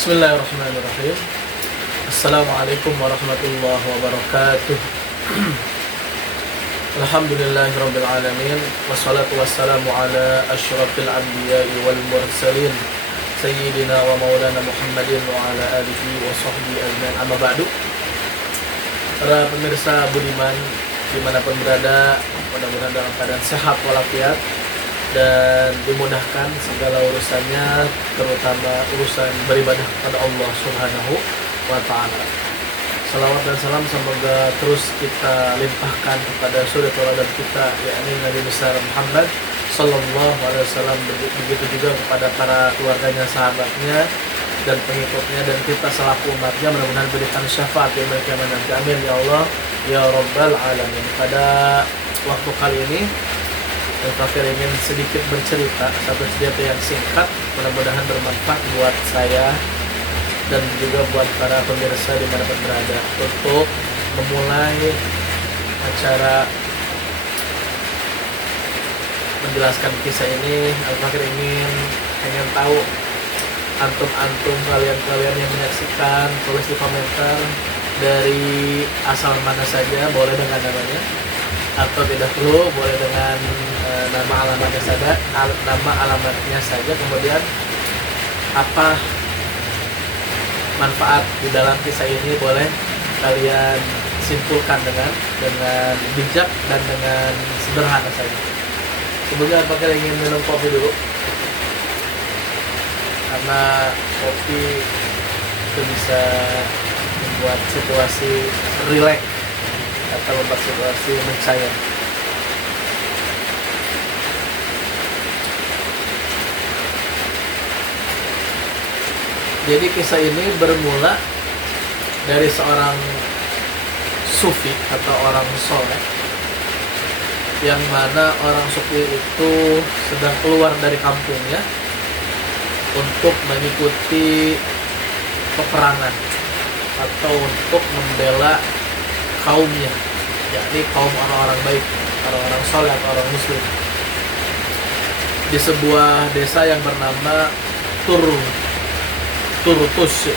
Bismillahirrahmanirrahim. Assalamualaikum warahmatullahi wabarakatuh. Alhamdulillahirabbil alamin wassalatu wassalamu ala asyrafil anbiya'i wal mursalin sayyidina wa maulana Muhammadin wa ala alihi wa sahbihi ajmain. Amma ba'du. Para pemirsa budiman dimanapun berada, mudah-mudahan dalam keadaan sehat walafiat dan dimudahkan segala urusannya, terutama urusan beribadah kepada Allah Subhanahu wa Ta'ala. Salawat dan salam semoga terus kita limpahkan kepada suri tauladan kita, yakni Nabi besar Muhammad Sallallahu Alaihi Wasallam, begitu juga kepada para keluarganya, sahabatnya, dan pengikutnya, dan kita selaku umatnya mudah-mudahan berikan syafaat di yaumil qiyamah nanti. Amin ya Allah ya Rabbal Alamin. Pada waktu kali ini yang terakhir ingin sedikit bercerita satu cerita yang singkat, mudah-mudahan bermanfaat buat saya dan juga buat para pemirsa dimanapun berada. Untuk memulai acara menjelaskan kisah ini, aku terakhir ingin tahu antum kalian yang menyaksikan, tulis di komentar dari asal mana saja, boleh dengan namanya atau tidak perlu, boleh dengan nama alamatnya saja, kemudian apa manfaat di dalam kisah ini boleh kalian simpulkan dengan bijak dan dengan sederhana saja. Sebelumnya apakah ingin minum kopi dulu, karena kopi itu bisa membuat situasi rileks atau membuat situasi mencair. Jadi kisah ini bermula dari seorang sufi atau orang soleh, yang mana orang sufi itu sedang keluar dari kampungnya untuk mengikuti peperangan atau untuk membela kaumnya, yakni kaum orang-orang baik, orang-orang soleh atau orang muslim, di sebuah desa yang bernama Turtus.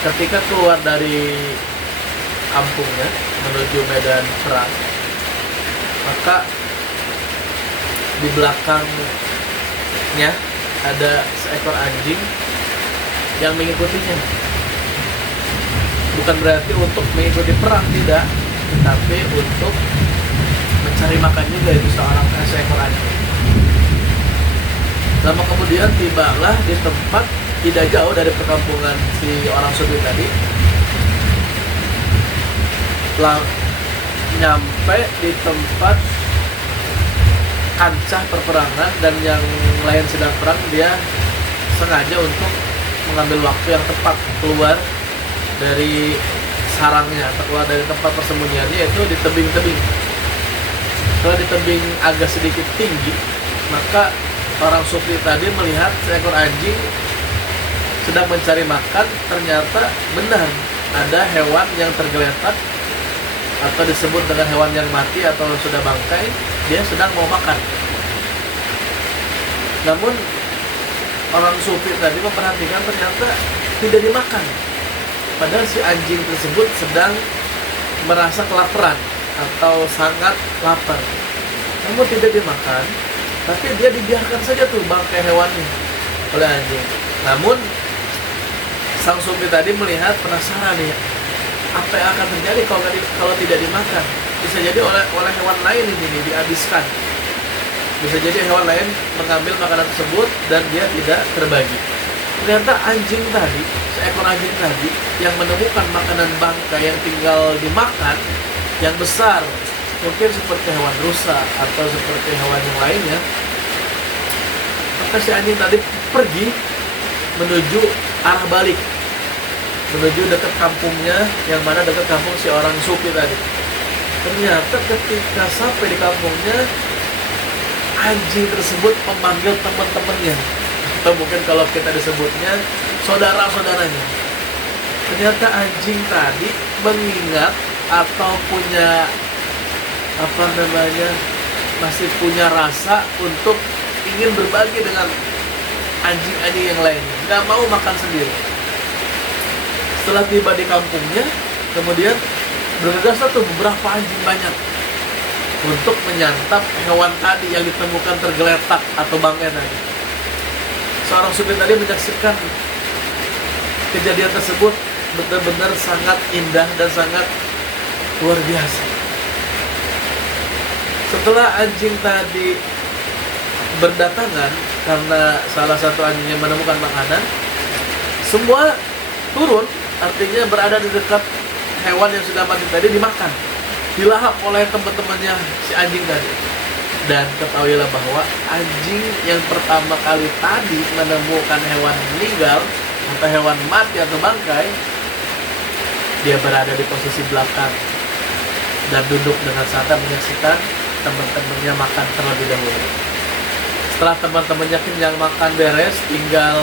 Ketika keluar dari kampungnya menuju medan perang, maka di belakangnya ada seekor anjing yang mengikutinya. Bukan berarti untuk mengikuti perang, tidak, tetapi untuk mencari makan juga itu seekor anjing. Lama kemudian tibalah di tempat tidak jauh dari perkampungan si orang sufi tadi. Nyampe di tempat kancah perperangan dan yang lain sedang perang, dia sengaja untuk mengambil waktu yang tepat keluar dari sarangnya atau keluar dari tempat persembunyiannya, yaitu di tebing-tebing. Kalau di tebing agak sedikit tinggi, maka orang sufi tadi melihat seekor anjing sedang mencari makan. Ternyata benar ada hewan yang tergeletak atau disebut dengan hewan yang mati atau sudah bangkai, dia sedang mau makan. Namun orang sufi tadi memperhatikan, ternyata tidak dimakan, padahal si anjing tersebut sedang merasa kelaparan atau sangat lapar. Namun tidak dimakan, tapi dia dibiarkan saja tuh bangkai hewannya oleh anjing. Namun sang sufi tadi melihat, penasaran nih, apa yang akan terjadi kalau tidak dimakan? Bisa jadi oleh hewan lain ini dihabiskan. Bisa jadi hewan lain mengambil makanan tersebut dan dia tidak terbagi. Ternyata anjing tadi, seekor anjing tadi yang menemukan makanan bangkai yang tinggal dimakan, yang besar, mungkin seperti hewan rusa atau seperti hewan yang lainnya, maka si anjing tadi pergi menuju arah balik, menuju dekat kampungnya, yang mana dekat kampung si orang sufi tadi. Ternyata ketika sampai di kampungnya, anjing tersebut memanggil teman-temannya, atau mungkin kalau kita disebutnya saudara-saudaranya. Ternyata anjing tadi mengingat atau punya masih punya rasa untuk ingin berbagi dengan anjing-anjing yang lainnya, nggak mau makan sendiri. Setelah tiba di kampungnya, kemudian bergegaslah tuh beberapa anjing banyak untuk menyantap hewan tadi yang ditemukan tergeletak atau bangkai tadi. Seorang supir tadi menyaksikan kejadian tersebut, benar-benar sangat indah dan sangat luar biasa. Setelah anjing tadi berdatangan karena salah satu anjingnya menemukan makanan, semua turun, artinya berada di dekat hewan yang sudah mati tadi, dimakan, dilahap oleh teman-temannya si anjing tadi. Dan ketahuilah bahwa anjing yang pertama kali tadi menemukan hewan meninggal atau hewan mati atau bangkai, dia berada di posisi belakang dan duduk dengan santai menyaksikan teman-temannya makan terlebih dahulu. Setelah teman-temannya kenyang makan beres, tinggal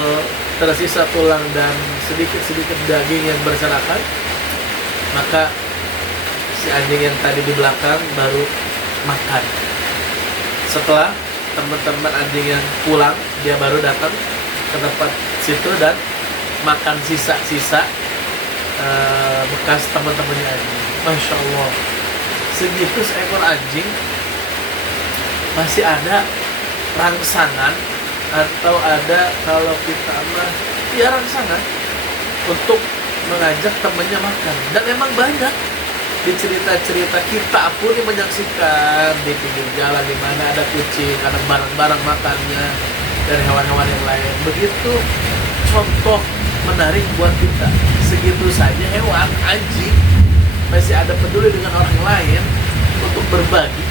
tersisa tulang dan sedikit-sedikit daging yang berserakan, maka si anjing yang tadi di belakang baru makan. Setelah teman-teman anjing yang pulang, dia baru datang ke tempat situ dan makan sisa-sisa bekas teman-temannya anjing. Masya Allah, segitu seekor anjing masih ada rangsangan, atau ada, kalau kita mah ya rangsangan untuk mengajak temannya makan. Dan emang banyak di cerita-cerita kita pun yang menyaksikan di pinggir jalan di mana ada kucing, ada barang-barang makannya dan hewan-hewan yang lain. Begitu contoh menarik buat kita. Segitu saja hewan, anjing, masih ada peduli dengan orang lain untuk berbagi.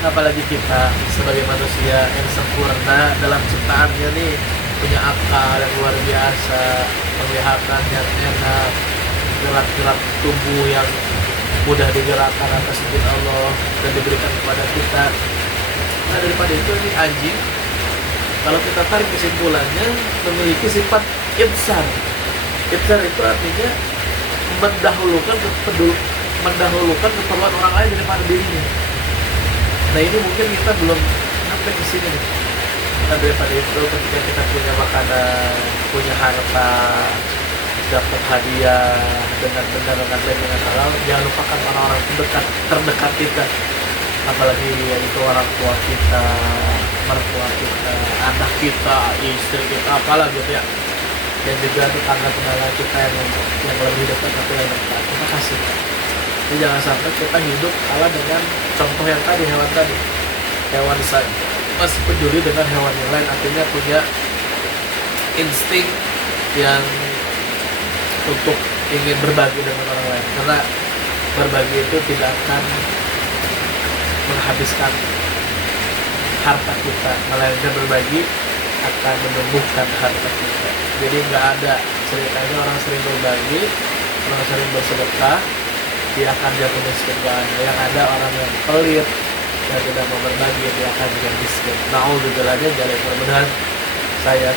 Apalagi kita sebagai manusia yang sempurna dalam ciptaannya nih, punya akal yang luar biasa, penglihatan yang enak, gerak-gerak tubuh yang mudah digerakkan atas izin Allah dan diberikan kepada kita. Nah, daripada itu, ini anjing, kalau kita tarik kesimpulannya, memiliki sifat ibsar. Ibsar itu artinya mendahulukan keperluan orang lain daripada dirinya. Nah, ini mungkin kita belum sampai ke sini nih. Nah, daripada itu, ketika kita punya makanan, punya harta, dapat hadiah dengan benar dengan halal, jangan lupakan orang-orang terdekat kita, apalagi yaitu orang tua kita, mertua kita, anak kita, istri kita, apalah gitu ya, dan juga tetangga-tetangga kita yang lebih dekat atau yang dekat. Terima kasih. Jadi jangan sampai kita hidup kalah dengan contoh yang tadi, hewan tadi. Hewan masih peduli dengan hewan yang lain, artinya punya insting yang untuk ingin berbagi dengan orang lain, karena berbagi itu tidak akan menghabiskan harta kita, melainkan berbagi akan menumbuhkan harta kita. Jadi nggak ada ceritanya orang sering berbagi, orang sering bersedekah, dia akan jatuh miskin. Gak ada. Yang ada orang yang pelit dan tidak mau berbagi, dia akan jadi miskin. Na'udzubillah. Jadi mudah-mudahan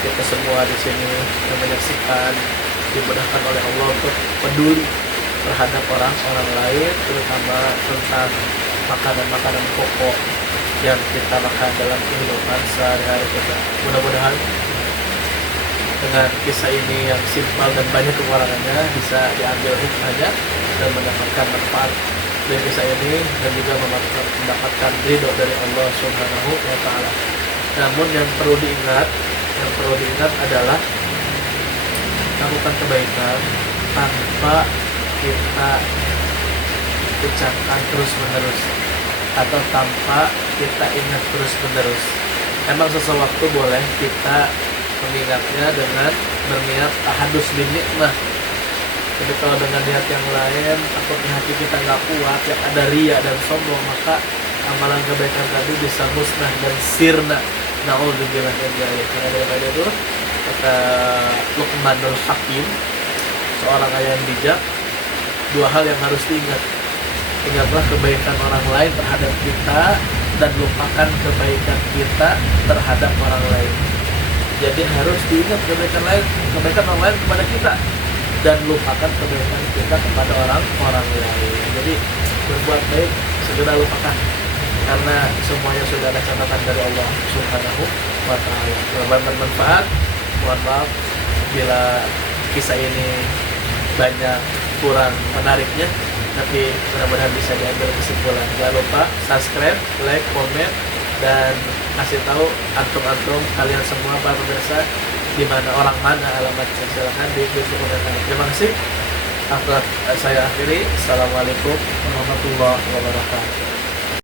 kita semua di sini yang menyaksikan dimudahkan oleh Allah untuk peduli terhadap orang lain, terutama tentang makanan-makanan pokok yang kita makan dalam kehidupan sehari-hari kita. Mudah-mudahan dengan kisah ini yang simpel dan banyak kekurangannya bisa diambil hikmahnya dan mendapatkan manfaat dari kisah ini, dan juga mendapatkan ridho dari Allah Subhanahu wa Ta'ala. Namun yang perlu diingat adalah lakukan kebaikan tanpa kita ucapkan terus-menerus atau tanpa kita ingat terus-menerus. Emang sesuatu boleh kita mengingatnya dengan berniat tahadus bin nikmah. Jadi kalau dengan niat yang lain, takutnya hati kita nggak kuat, yang ada ria dan sombong, maka amalan kebaikan tadi bisa musnah dan sirna. Na'udzubillah min dzalik. Karena daripada itu, kata Luqmanul Hakim, seorang ayah yang bijak, dua hal yang harus diingat. Ingatlah kebaikan orang lain terhadap kita, dan lupakan kebaikan kita terhadap orang lain. Jadi harus diingat kebaikan orang lain kepada kita, dan lupakan kebaikan kita kepada orang lain. Jadi berbuat baik segera lupakan, karena semuanya sudah ada catatan dari Allah Subhanahu wa Ta'ala. Mudah-mudahan bermanfaat. Mohon maaf bila kisah ini banyak kurang menariknya, tapi mudah-mudahan bisa diambil kesimpulan. Jangan lupa subscribe, like, komen, dan kasih tahu antum-antum kalian semua para pemirsa di mana orang mana alamat, silahkan di komentar. Terima kasih. Saya akhiri. Assalamualaikum warahmatullahi wabarakatuh.